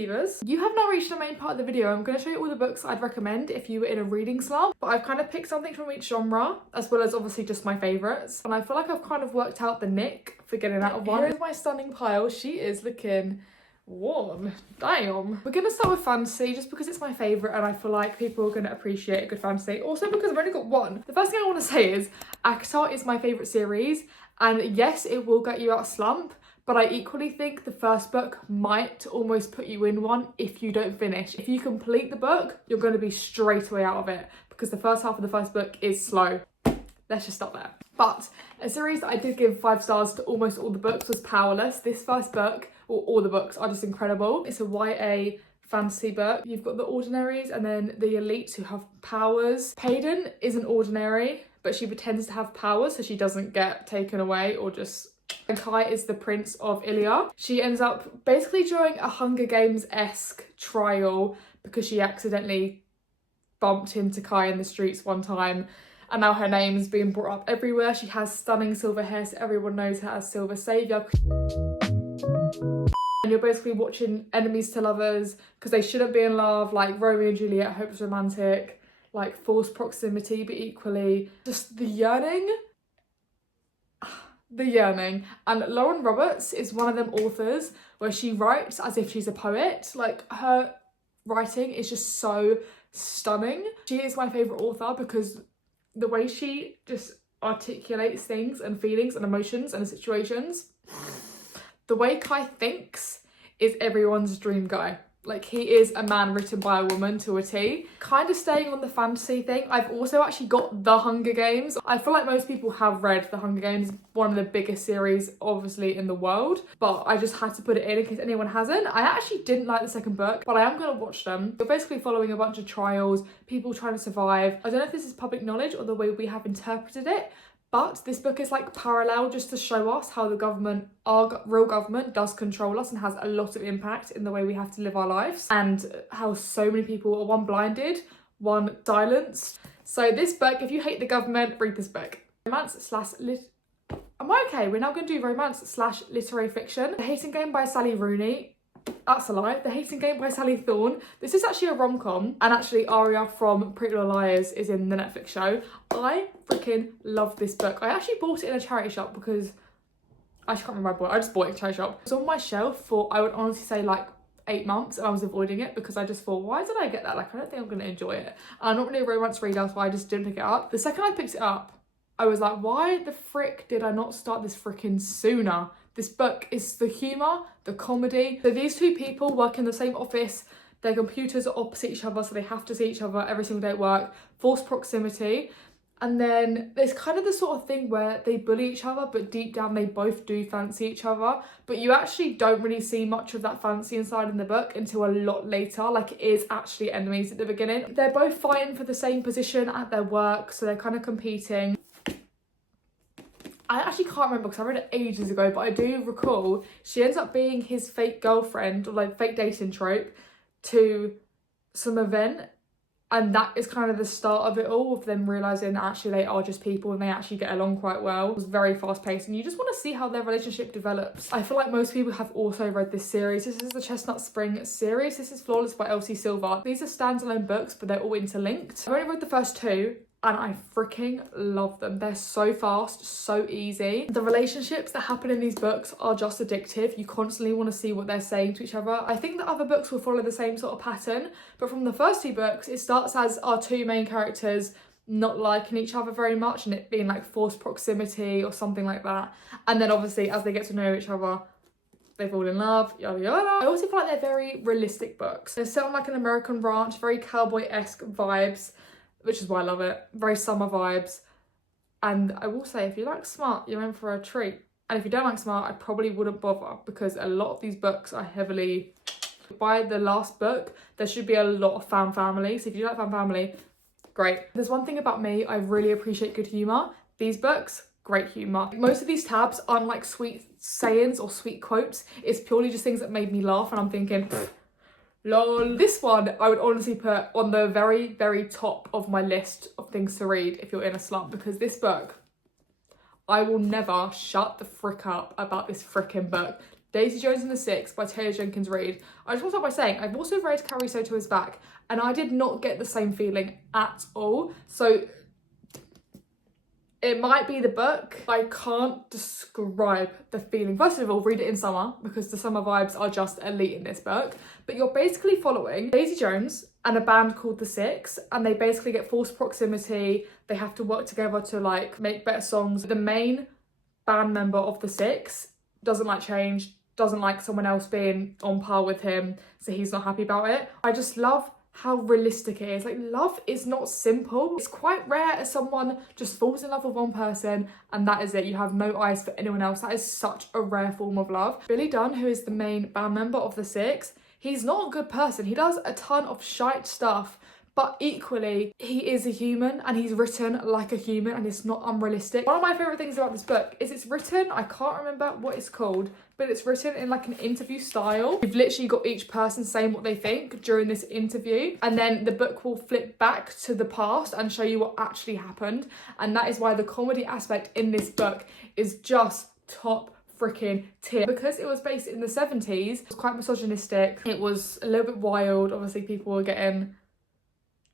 Feevers. You have now reached the main part of the video. I'm going to show you all the books I'd recommend if you were in a reading slump, but I've kind of picked something from each genre, as well as obviously just my favourites, and I feel like I've kind of worked out the nick for getting out of one. Here is my stunning pile. She is looking warm. Damn. We're gonna start with fantasy just because it's my favourite and I feel like people are gonna appreciate a good fantasy. Also because I've only got one. The first thing I want to say is 𝘴𝘰𝘤𝘪𝘢 is my favourite series, and yes, it will get you out of slump, but I equally think the first book might almost put you in one if you don't finish. If you complete the book, you're going to be straight away out of it because the first half of the first book is slow. Let's just stop there. But a series that I did give 5 stars to almost all the books was Powerless. This first book, or all the books, are just incredible. It's a YA fantasy book. You've got the ordinaries and then the elites who have powers. Hayden isn't ordinary, but she pretends to have powers so she doesn't get taken away or just... And Kai is the prince of 𝘴𝘰𝘤𝘪𝘢. She ends up basically during a Hunger Games-esque trial because she accidentally bumped into Kai in the streets one time, and now her name is being brought up everywhere. She has stunning silver hair, so everyone knows her as Silver Saviour. And you're basically watching enemies to lovers because they shouldn't be in love, like Romeo and Juliet, hopeless romantic, like forced proximity, but equally just the yearning. The yearning. And Lauren Roberts is one of them authors where she writes as if she's a poet. Like, her writing is just so stunning. She is my favourite author because the way she just articulates things and feelings and emotions and situations. The way Kai thinks is everyone's dream guy. Like, he is a man written by a woman to a T. Kind of staying on the fantasy thing, I've also actually got The Hunger Games. I feel like most people have read The Hunger Games, one of the biggest series obviously in the world, but I just had to put it in case anyone hasn't. I actually didn't like the second book, but I am going to watch them. You're basically following a bunch of trials, people trying to survive. I don't know if this is public knowledge or the way we have interpreted it, but this book is like parallel just to show us how the government, our real government, does control us and has a lot of impact in the way we have to live our lives, and how so many people are one blinded, one silenced. So this book, if you hate the government, read this book. Am I okay? We're now going to do romance/literary fiction. The Hating Game by Sally Rooney. That's a lie. The Hating Game by Sally Thorne. This is actually a rom-com, and actually Aria from Pretty Little Liars is in the Netflix show. I freaking love this book. I actually bought it in a charity shop because I just can't remember why I bought it. I just bought it in a charity shop. It was on my shelf for, I would honestly say, like 8 months, and I was avoiding it because I just thought, why did I get that? Like, I don't think I'm going to enjoy it. And I'm not really a romance reader, so I just didn't pick it up. The second I picked it up, I was like, why the frick did I not start this freaking sooner? This book is the humour, the comedy. So these two people work in the same office. Their computers are opposite each other, so they have to see each other every single day at work. Forced proximity. And then there's kind of the sort of thing where they bully each other, but deep down they both do fancy each other. But you actually don't really see much of that fancy inside in the book until a lot later. Like, it is actually enemies at the beginning. They're both fighting for the same position at their work, so they're kind of competing. I actually can't remember because I read it ages ago, but I do recall she ends up being his fake girlfriend, or like fake dating trope, to some event, and that is kind of the start of it all, of them realising that actually they are just people and they actually get along quite well. It was very fast paced and you just want to see how their relationship develops. I feel like most people have also read this series. This is the Chestnut Spring series. This is Flawless by Elsie Silver. These are standalone books, but they're all interlinked. I've only read the first 2. And I freaking love them. They're so fast, so easy. The relationships that happen in these books are just addictive. You constantly want to see what they're saying to each other. I think that other books will follow the same sort of pattern, but from the first 2 books, it starts as our 2 main characters not liking each other very much and it being like forced proximity or something like that. And then obviously as they get to know each other, they fall in love, yada yada. I also feel like they're very realistic books. They're set on like an American ranch, very cowboy-esque vibes, which is why I love it. Very summer vibes. And I will say, if you like smart, you're in for a treat. And if you don't like smart, I probably wouldn't bother because a lot of these books are heavily... By the last book, there should be a lot of fan family. So if you like fan family, great. There's one thing about me, I really appreciate good humour. These books, great humour. Most of these tabs aren't like sweet sayings or sweet quotes. It's purely just things that made me laugh and I'm thinking... lol. This one I would honestly put on the very, very top of my list of things to read if you're in a slump, because this book, I will never shut the frick up about this frickin' book. Daisy Jones and the Six by Taylor Jenkins Reid. I just want to start by saying I've also read Carrie Soto is Back, and I did not get the same feeling at all. So it might be the book. I can't describe the feeling. First of all, read it in summer because the summer vibes are just elite in this book. But you're basically following Daisy Jones and a band called the Six, and they basically get forced proximity. They have to work together to like make better songs. The main band member of the Six doesn't like change, doesn't like someone else being on par with him, so he's not happy about it. I just love how realistic it is. Like, love is not simple. It's quite rare as someone just falls in love with one person and that is it. You have no eyes for anyone else. That is such a rare form of love. Billy Dunn, who is the main band member of the Six, he's not a good person. He does a ton of shite stuff, but equally, he is a human and he's written like a human and it's not unrealistic. One of my favourite things about this book is it's written, I can't remember what it's called, but it's written in like an interview style. You've literally got each person saying what they think during this interview, and then the book will flip back to the past and show you what actually happened. And that is why the comedy aspect in this book is just top freaking tier. Because it was based in the 70s, it was quite misogynistic. It was a little bit wild. Obviously, people were getting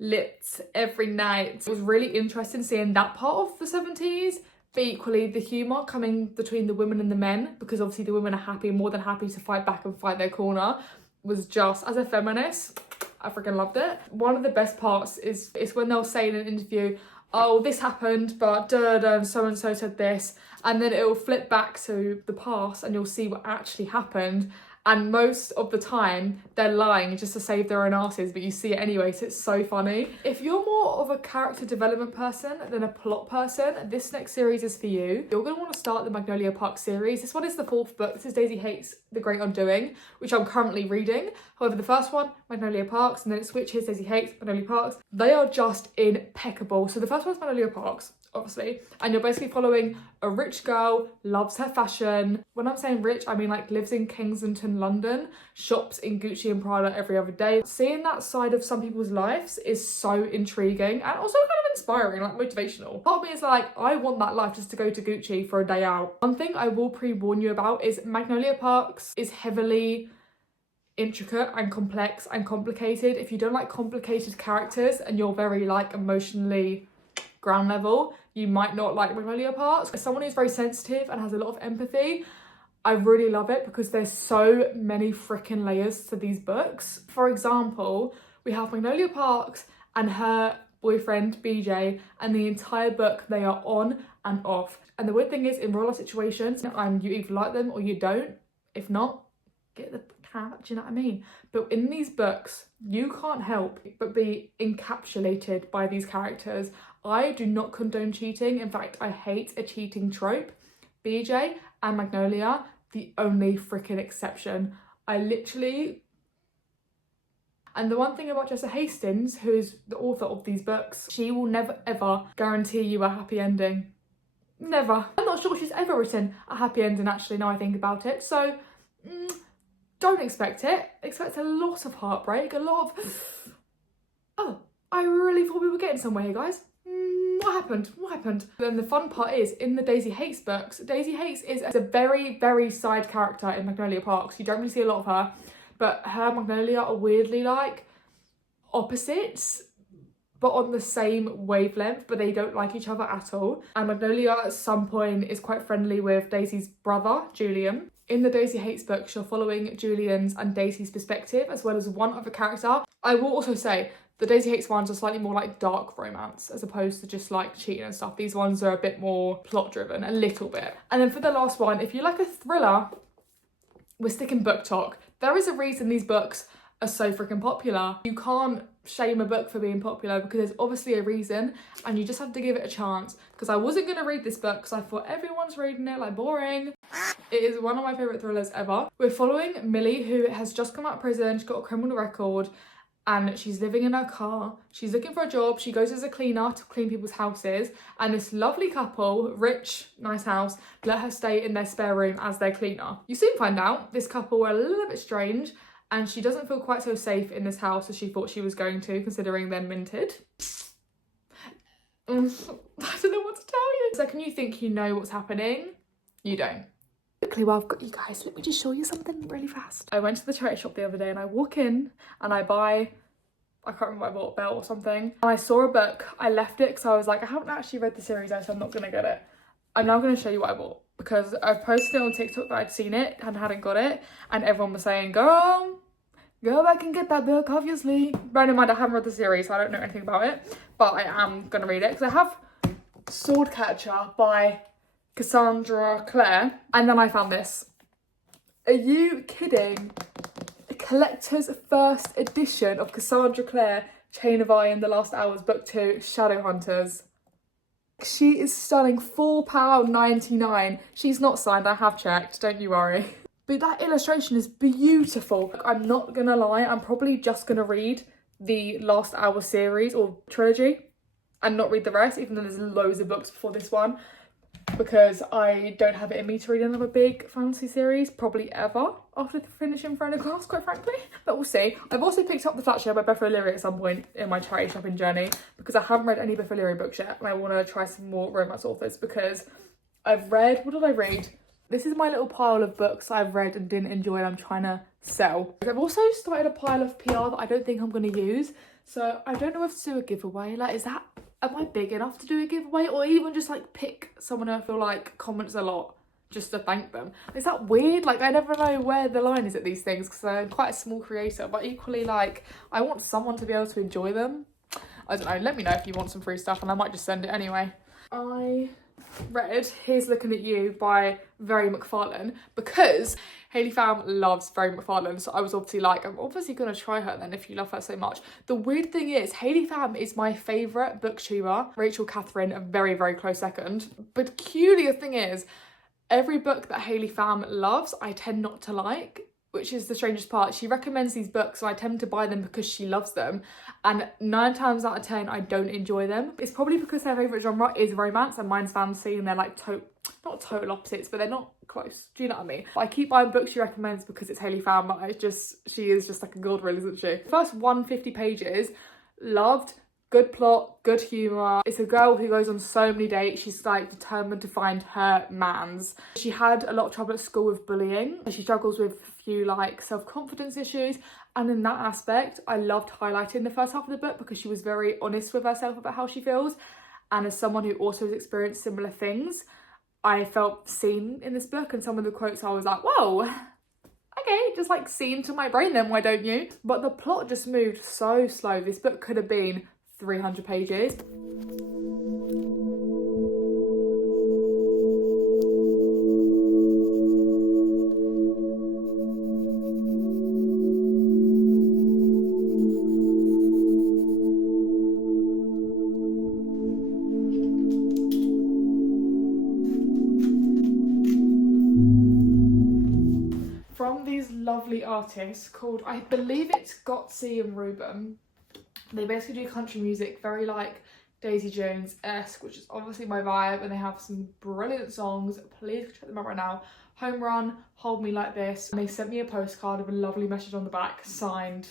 lit every night. It was really interesting seeing that part of the 70s, but equally the humour coming between the women and the men, because obviously the women are happy, more than happy to fight back and fight their corner, was just, as a feminist, I freaking loved it. One of the best parts is when they'll say in an interview, oh, this happened, but and so said this, and then it will flip back to the past and you'll see what actually happened. And most of the time, they're lying just to save their own asses, but you see it anyway, so it's so funny. If you're more of a character development person than a plot person, this next series is for you. You're going to want to start the Magnolia Park series. This one is the 4th book. This is Daisy Hates The Great Undoing, which I'm currently reading. However, the first one, Magnolia Parks, and then it switches, Daisy Hates Magnolia Parks. They are just impeccable. So the first one is Magnolia Parks, obviously, and you're basically following a rich girl, loves her fashion. When I'm saying rich, I mean like lives in Kensington, London, shops in Gucci and Prada every other day. Seeing that side of some people's lives is so intriguing and also kind of inspiring, like motivational. Part of me is like, I want that life just to go to Gucci for a day out. One thing I will pre-warn you about is Magnolia Parks is heavily intricate and complex and complicated. If you don't like complicated characters and you're very like emotionally ground level, you might not like Magnolia Parks. As someone who's very sensitive and has a lot of empathy, I really love it because there's so many freaking layers to these books. For example, we have Magnolia Parks and her boyfriend BJ, and the entire book they are on and off. And the weird thing is, in real life situations, you either like them or you don't. If not, get the cat, do you know what I mean? But in these books, you can't help but be encapsulated by these characters. I do not condone cheating. In fact, I hate a cheating trope. BJ and Magnolia, the only freaking exception. And the one thing about Jessa Hastings, who is the author of these books, she will never ever guarantee you a happy ending. Never. I'm not sure she's ever written a happy ending, actually, now I think about it. So, don't expect it. Expect a lot of heartbreak, a lot of, oh, I really thought we were getting somewhere here, guys. What happened? What happened? Then the fun part is, in the Daisy Hates books, Daisy Hates is a very, very side character in Magnolia Parks. You don't really see a lot of her, but her and Magnolia are weirdly like opposites, but on the same wavelength, but they don't like each other at all. And Magnolia at some point is quite friendly with Daisy's brother, Julian. In the Daisy Hates books, you're following Julian's and Daisy's perspective, as well as one other character. I will also say, the Daisy Hates ones are slightly more like dark romance, as opposed to just like cheating and stuff. These ones are a bit more plot driven, a little bit. And then for the last one, if you like a thriller, we're sticking book talk. There is a reason these books are so freaking popular. You can't shame a book for being popular because there's obviously a reason, and you just have to give it a chance. Because I wasn't going to read this book because I thought everyone's reading it, like boring. It is one of my favourite thrillers ever. We're following Millie, who has just come out of prison. She's got a criminal record and she's living in her car. She's looking for a job. She goes as a cleaner to clean people's houses, and this lovely couple, rich, nice house, let her stay in their spare room as their cleaner. You soon find out this couple are a little bit strange, and she doesn't feel quite so safe in this house as she thought she was going to, considering they're minted. I don't know what to tell you. The second you think you know what's happening, you don't. Quickly, while I've got you guys, let me just show you something really fast. I went to the charity shop the other day and I walk in and I buy, I can't remember what I bought, a belt or something. And I saw a book, I left it because I was like, I haven't actually read the series out, so I'm not gonna get it. I'm now gonna show you what I bought because I posted it on TikTok that I'd seen it and hadn't got it. And everyone was saying, girl, go back and get that book, obviously. Bearing in mind, I haven't read the series, so I don't know anything about it. But I am gonna read it because I have Swordcatcher by 𝘔𝘰𝘳𝘪𝘢, and then I found this. Are you kidding? A collector's first edition of 𝘔𝘰𝘳𝘪𝘢, Chain of Iron, The Last Hours, Book 2, Shadowhunters. She is stunning, £4.99. She's not signed, I have checked, don't you worry. But that illustration is beautiful. I'm not gonna lie, I'm probably just gonna read the Last Hour series or trilogy and not read the rest, even though there's loads of books before this one, because I don't have it in me to read another big fantasy series, probably ever, after finishing Throne Glass, quite frankly. But we'll see. I've also picked up The Flat Share by Beth O'Leary at some point in my charity shopping journey, because I haven't read any Beth O'Leary books yet, and I want to try some more romance authors, because I've read, what did I read? This is my little pile of books I've read and didn't enjoy and I'm trying to sell. I've also started a pile of PR that I don't think I'm going to use, so I don't know if to do a giveaway. Like, am I big enough to do a giveaway, or even just like pick someone I feel like comments a lot just to thank them? Is that weird? Like, I never know where the line is at these things because I'm quite a small creator, but equally, like, I want someone to be able to enjoy them. I don't know, let me know if you want some free stuff and I might just send it anyway. I read Here's Looking at You by 𝘴𝘰𝘤𝘪𝘢 because Hayley Pham loves 𝘴𝘰𝘤𝘪𝘢, so I was obviously like, I'm obviously gonna try her then if you love her so much. The weird thing is, Hayley Pham is my favourite booktuber. Rachel Catherine, a very, very close second. But the peculiar thing is, every book that Hayley Pham loves, I tend not to like, which is the strangest part. She recommends these books, so I tend to buy them because she loves them. And 9 times out of 10, I don't enjoy them. It's probably because her favourite genre is romance and mine's fantasy, and they're like not total opposites, but they're not close. Do you know what I mean? I keep buying books she recommends because it's Hayley Pham, but she is just like a god, really, isn't she? First 150 pages, loved. Good plot, good humour. It's a girl who goes on so many dates. She's like determined to find her mans. She had a lot of trouble at school with bullying. She struggles with a few like self-confidence issues. And in that aspect, I loved highlighting the first half of the book because she was very honest with herself about how she feels. And as someone who also has experienced similar things, I felt seen in this book. And some of the quotes I was like, whoa, okay, just like seen to my brain then, why don't you? But the plot just moved so slow. This book could have been 300 pages. From these lovely artists called, I believe it's 𝘔𝘰𝘤𝘪𝘢𝘭𝘴. They basically do country music, very like Daisy Jones-esque, which is obviously my vibe, and they have some brilliant songs. Please check them out right now. Home Run, Hold Me Like This. And they sent me a postcard with a lovely message on the back, signed,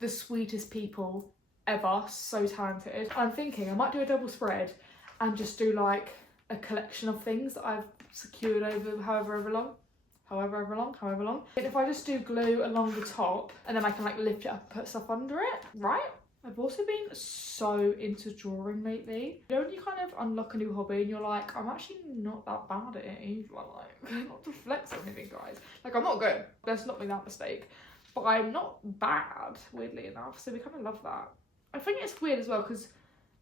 the sweetest people ever, so talented. I'm thinking I might do a double spread and just do like a collection of things that I've secured over however long. And if I just do glue along the top and then I can like lift it up and put stuff under it, right? I've also been so into drawing lately. You know when you kind of unlock a new hobby and you're like, I'm actually not that bad at it either, like, not to flex or anything, guys. Like, I'm not good, let's not make that mistake. But I'm not bad, weirdly enough, so we kind of love that. I think it's weird as well, because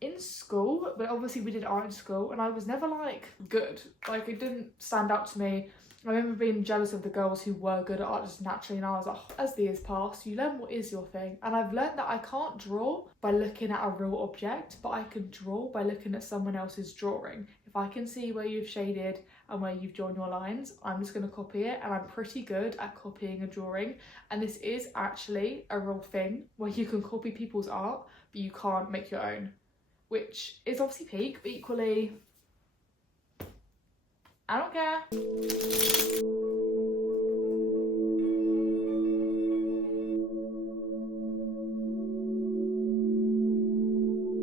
in school, but obviously we did art in school, and I was never, like, good. Like, it didn't stand out to me. I remember being jealous of the girls who were good at art just naturally, and I was like, as the years pass, you learn what is your thing. And I've learned that I can't draw by looking at a real object, but I can draw by looking at someone else's drawing. If I can see where you've shaded and where you've drawn your lines, I'm just going to copy it, and I'm pretty good at copying a drawing. And this is actually a real thing where you can copy people's art, but you can't make your own, which is obviously peak, but equally, I don't care.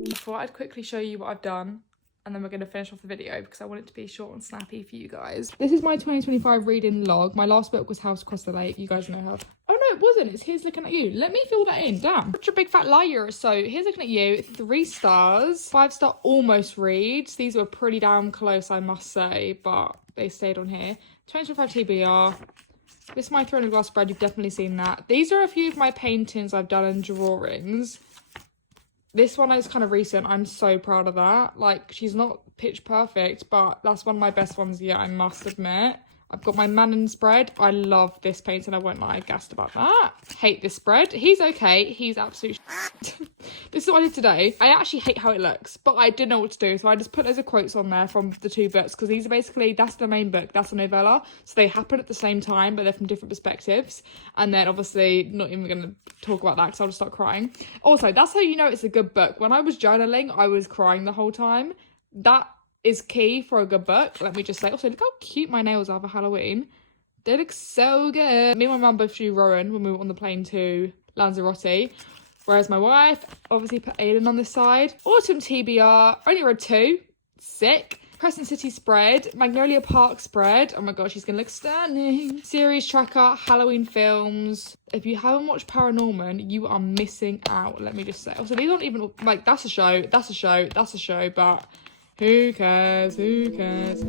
I thought I'd quickly show you what I've done and then we're going to finish off the video because I want it to be short and snappy for you guys. This is my 2025 reading log. My last book was House Across the Lake. You guys know her. Oh no, it wasn't. It's Here's Looking at You. Let me fill that in. Damn. Such a big fat liar. So Here's Looking at You, 3 stars. 5-star almost reads. These were pretty damn close, I must say, but they stayed on here. 2025 TBR. This is my Throne of Glass spread. You've definitely seen that. These are a few of my paintings I've done and drawings. This one is kind of recent. I'm so proud of that. Like, she's not pitch perfect, but that's one of my best ones yet, I must admit. I've got my Manon spread. I love this painting. I won't lie, I gassed about that. Hate this spread. He's okay. He's absolute shit. This is what I did today. I actually hate how it looks, but I didn't know what to do. So I just put loads of quotes on there from the 2 books because these are basically, that's the main book, that's a novella. So they happen at the same time, but they're from different perspectives. And then obviously not even going to talk about that because I'll just start crying. Also, that's how you know it's a good book. When I was journaling, I was crying the whole time. That is key for a good book. Let me just say. Also, look how cute my nails are for Halloween. They look so good. Me and my mum both drew Rowan when we were on the plane to Lanzarote. Whereas my wife obviously put Aiden on this side. Autumn TBR. Only read 2. Sick. Crescent City spread. Magnolia Park spread. Oh my god, she's gonna look stunning. Series tracker. Halloween films. If you haven't watched Paranorman, you are missing out. Let me just say. Also, these aren't even like, that's a show. That's a show. That's a show. But who cares? Who cares?